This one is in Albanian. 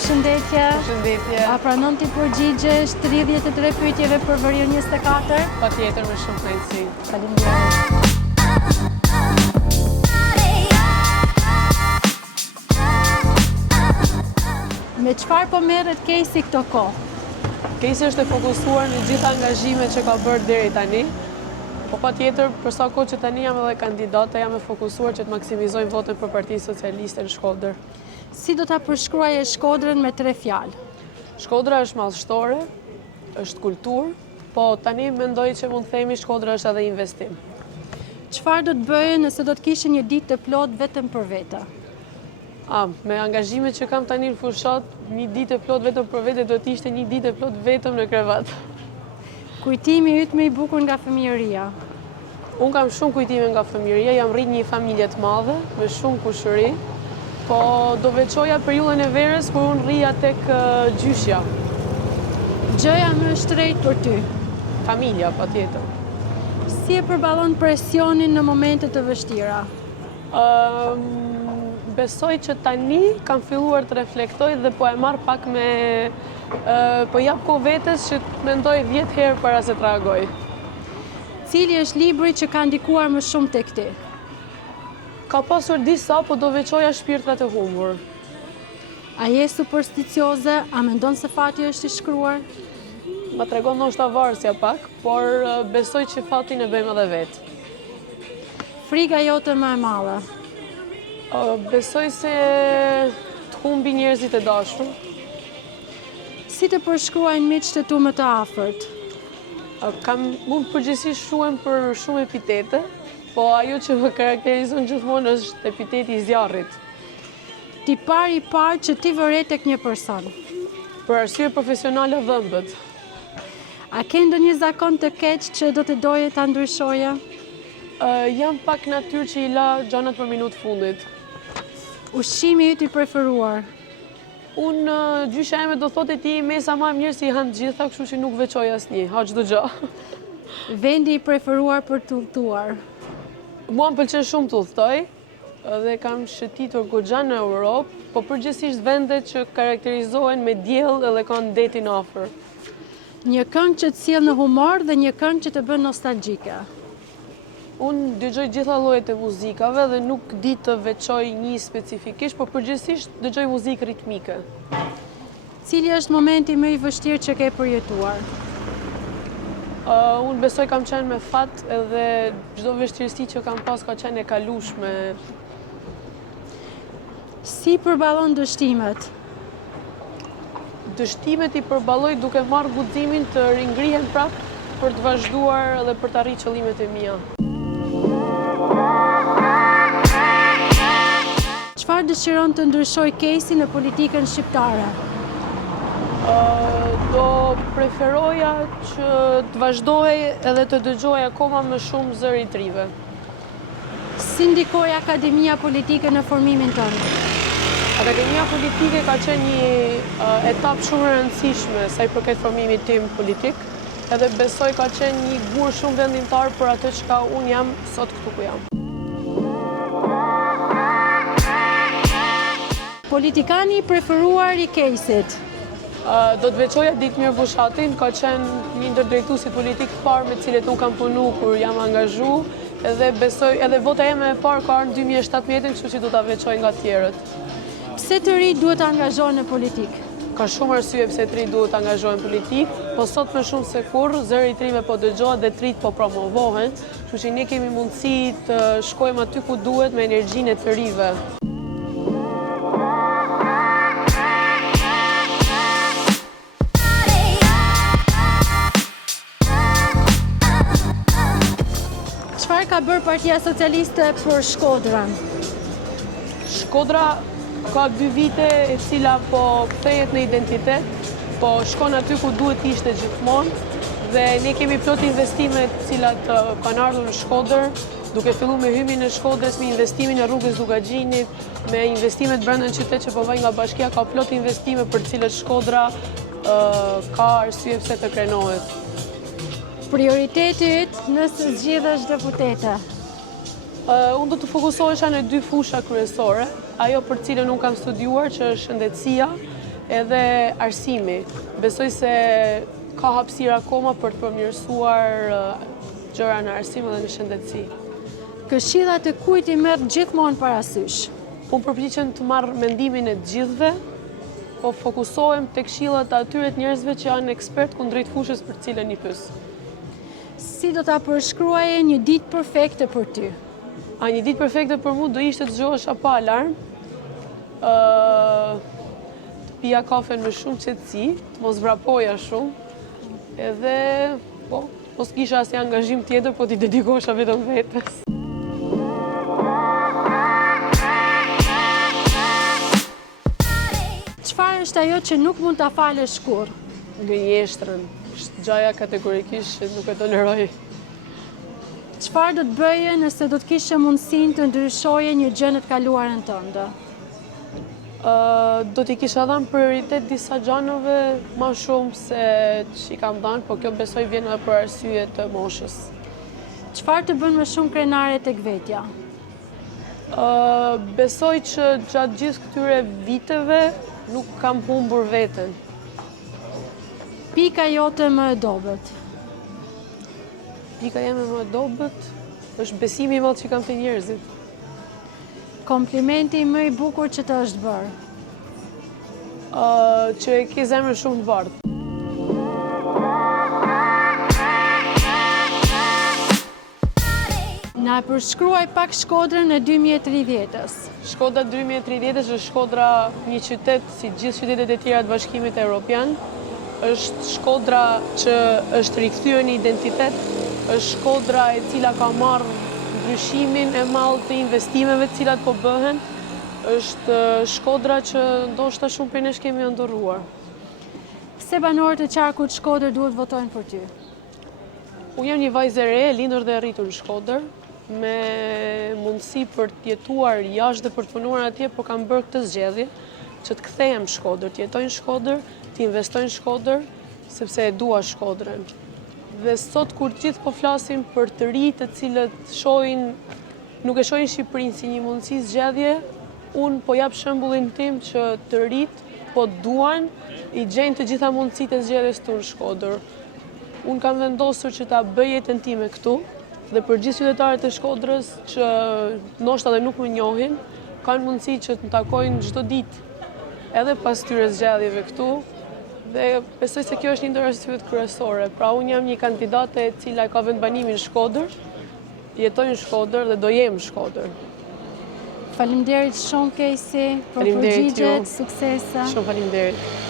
përshëndetje. Përshëndetje. A pranon ti përgjigjesh 33 pyetjeve për vërir 24? Patjetër, me shumë kënaqësi. Faleminderit. Me çfarë po merret Casey këto kohë? Casey është e fokusuar në gjitha angazhimet që ka bërë deri tani. Po patjetër, për sa kohë që tani jam edhe kandidate, jam e fokusuar që të maksimizoj votën për Partinë Socialiste në Shkodër. Si do ta përshkruaje Shkodrën me 3 fjalë? Shkodra është madhështore, është kulturë, po tani mendoj që mund të themi Shkodra është edhe investim. Çfarë do të bëje nëse do të kishe një ditë të plot vetëm për vete? Me angazhimet që kam tani në fushat, një ditë e plot vetëm për vete do të ishte një ditë e plot vetëm në krevat. Kujtimi yt më i bukur nga fëmijëria? Unë kam shumë kujtime nga fëmijëria, jam rritë një familje të madhe, me shumë kushëri, po do veçoja periudhën e verës kur unë rrija tek gjyshja. Gjëja më e shtrenjtë për ty? Familja, patjetër. Si e përballon presionin në momente të vështira? Besoj që tani kam filluar të reflektoj dhe po e marr pak me... po jap kohë vetes që të mendoj 10 herë para se të reagoj. Cili është libri që ka ndikuar më shumë tek ti? Ka pasur disa, po do veçoja Shpirtrat e humbur. A je supersticioze? A mendon se fati është i shkruar? Ma tregon ndoshta varësja pak, por besoj që fatin e bëjmë edhe vetë. Frika jote më e madhe? Besoj se të humbi njerëzit e dashur. Si të përshkruajnë miqtë e tu më të afërt? Mund përgjithsisht shuhem për shumë epitete, po ajo që më karakterizon gjithmonë është epiteti i zjarrit. Tipar i parë që ti vëre tek një person? Për arsye profesionale dhëmbët. A ke ndonjë zakon të keq që do të doje ta ndryshoje? Jam pak natyrë që i la gjanat për minutë fundit. Ushqimi yt i preferuar? Unë gjysha eme do thotë ti mesa më e mirë si hanë gjitha, kështu që nuk veçoj asnjë, ha çdo gjë. Vendi i preferuar për të udhëtuar? Mua më pëlqen shumë të udhtoj, dhe kam shëtitur goxha në Europë, po përgjithsisht vende që karakterizohen me diell edhe kanë detin afër. Një këngë që të sjell në humor dhe një këngë që të bën nostalgjike? Unë dëgjoj gjitha llojet e muzikave dhe nuk di të veçoj një specifikisht, por përgjithsisht dëgjoj muzikë ritmike. Cili është momenti më i vështirë që ke përjetuar? Unë besoj kam qenë me fat edhe çdo vështirësi që kam pas ka qenë e kalueshme. Si përballon dështimet? Dështimet i përballoj duke marrë guximin të ringrihem prapë për të vazhduar edhe për të arritur qëllimet e mia. Çfarë dëshiron të ndryshoj Casey në politikën shqiptare? Do preferoja që të vazhdoj edhe të dëgjoj akoma më shumë zëri të rive. Si ndikoi Akademia Politike në formimin tënd? Akademia Politike ka qenë një etapë shumë e rëndësishme sa i përket formimit tim politik, edhe besoj ka qenë një gur shumë vendimtar për atë çka unë jam sot këtu ku jam. Politikani i preferuar i Caseyt? Do të veçoja Ditmir Bushatin, ka qenë një ndër drejtuesit politik të parë me të cilët unë kam punu kur jam angazhu, edhe besoj edhe vota ime e parë ka ardhur në 2017, kështu që do ta veçoj nga të tjerët. Pse të ri duhet të angazhohen në politikë? Ka shumë arsye pse të ri duhet të angazhohen në politikë, po sot më shumë se kurrë zëri i trime po dëgjohet dhe të rit po promovohen, kështu që ne kemi mundësi të shkojmë aty ku duhet me energjinë e të rive. Çfarë ka bërë Partia Socialiste për Shkodrën? Shkodra ka 2 vite e cila po kthehet në identitet, po shkon aty ku duhet ishte gjithmonë dhe ne kemi plot investimet të cilat kanë ardhur në Shkodër, duke filluar me hyrjen e Shkodrës, me investimin e rrugës Dugaxhinit, me investimet brenda në qytet që po vjen nga bashkia, ka plot investime për të cilët Shkodra ka arsye pse të krenohet. Prioriteti yt nëse zgjidhesh deputete? Unë do të fokusohesha në 2 fusha kryesore, ajo për cilën unë kam studiuar, që është shëndetësia, edhe arsimi. Besoj se ka hapësirë akoma për të përmirësuar gjëra në arsim dhe në shëndetësi. Këshillat e kujt i merr gjithmonë parasysh? Unë përpiqem të marr mendimin e të gjithëve, po fokusohem tek këshillat e atyre njerëzve që janë ekspert kundrejt fushës për të cilën i pyes. Si do ta përshkruaje një ditë perfekte për ty? Një ditë perfekte për mu do ishte të zgjohesha pa alarm, të pija kafen me shumë qetësi, të mos vrapoja shumë, edhe mos kisha asnjë angazhim tjetër, po t'i dedikosha vetëm vetes. Çfarë është ajo që nuk mund ta falësh kurrë? Gënjeshtrën, është gjaja kategorikisht që nuk e toleroj. Çfarë do të bëje nëse do të kishe mundësinë të ndryshoje një gjë në të kaluarën tënde? Do t'i kisha dhënë prioritet disa gjanave më shumë se që i kam dhënë, po kjo besoj vjen edhe për arsye të moshës. Çfarë të bën më shumë krenare tek vetja? Besoj që gjatë gjithë këtyre viteve nuk kam humbur veten. Pika jote më e dobët? Pika jeme më e dobët është besimi i madh që kam te njerëzit. Komplimenti më i bukur që të është bërë? Që e ke zemrën shumë të bardhë. Na e përshkruaj pak Shkodrën e 2030-s. Shkodra 2030 është Shkodra një qytet si gjithë qytetet e tjera të Bashkimit Evropian. Është Shkodra që është rikthyer në identitet, është Shkodra e cila ka marrë ndryshimin e madh të investimeve të cilat po bëhen. Është Shkodra që ndoshta shumë prej nesh kemi ndorruar. Pse banorët e qarkut Shkodër duhet votojnë për ty? Unë jam një vajzë e re, e lindur dhe e rritur në Shkodër, me mundësi për të jetuar jashtë dhe për të punuar atje, por kam bërë këtë zgjedhje që të kthehem në Shkodër, të jetoj në Shkodër, të investoj në Shkodër, sepse e dua Shkodrën. Dhe sot kur gjithë po flasin për të rinj të cilët nuk e shohin Shqipërinë si një mundësi zgjedhje, unë po jap shembullin tim që të rinjt po duan, i gjejnë të gjitha mundësitë e zgjedhjes këtu në Shkodër. Unë kam vendosur që ta bëj jetën time këtu, dhe për gjithë qytetarët e Shkodrës që ndoshta dhe nuk më njohin, kanë mundësi që të më takojnë çdo ditë, edhe pas këtyre zgjedhjeve këtu, dhe besoj se kjo është një ndër arsyet kryesore. Pra unë jam një kandidate e cila ka vendbanimin në Shkodër, jetoj në Shkodër dhe do jem në Shkodër. Faleminderit shumë Kejsi për përgjigjet, suksese. Shumë faleminderit.